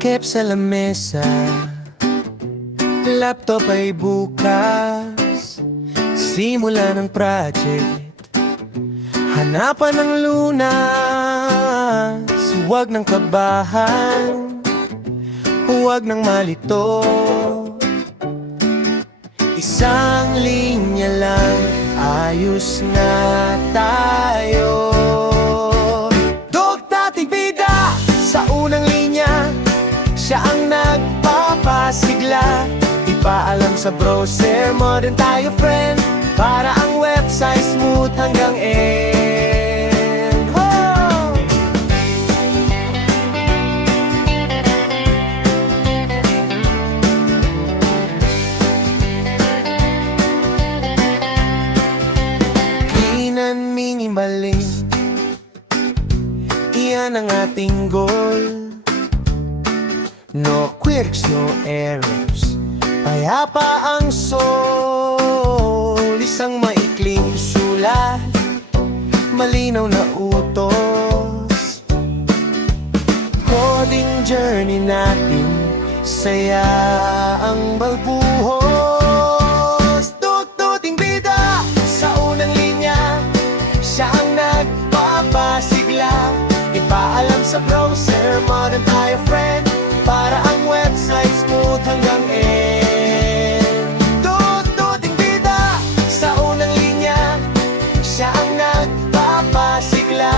Takip sa lamesa, laptop ay bukas. Simula ng project, hanapan ng lunas. Huwag ng kabahan, huwag ng malito. Isang linya lang, ayos na tayo. Dog dating bida sa unang linya, siya ang nagpapasigla. Ipaalam sa browser, modern tayo friend, para ang website smooth hanggang end. Oh! Clean and minimalist, iyan ang ating goal. No quirks, no errors, payapa ang soul. Isang maikling sulat, malinaw na utos. Coding journey natin, saya ang balbuhos. Dugduting bida sa unang linya, siya ang nagpapasigla. Ipaalam sa browser, modern tayo friend, para ang website smooth hanggang end. Dugduting bida sa unang linya, siya ang nagpapasigla.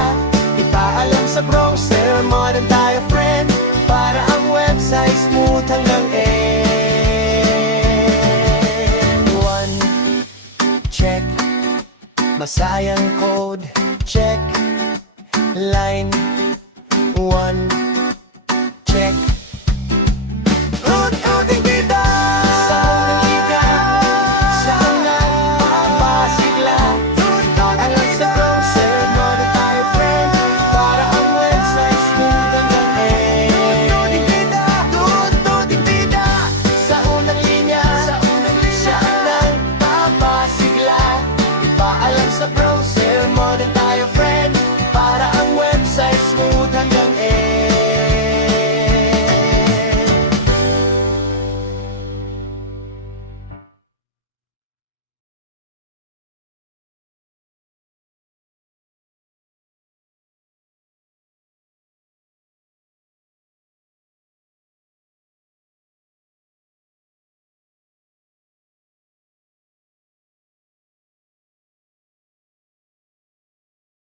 Ipaalam sa browser, modern tayo friend, para ang website smooth hanggang end. One, check. Masayang code, check. Line, one.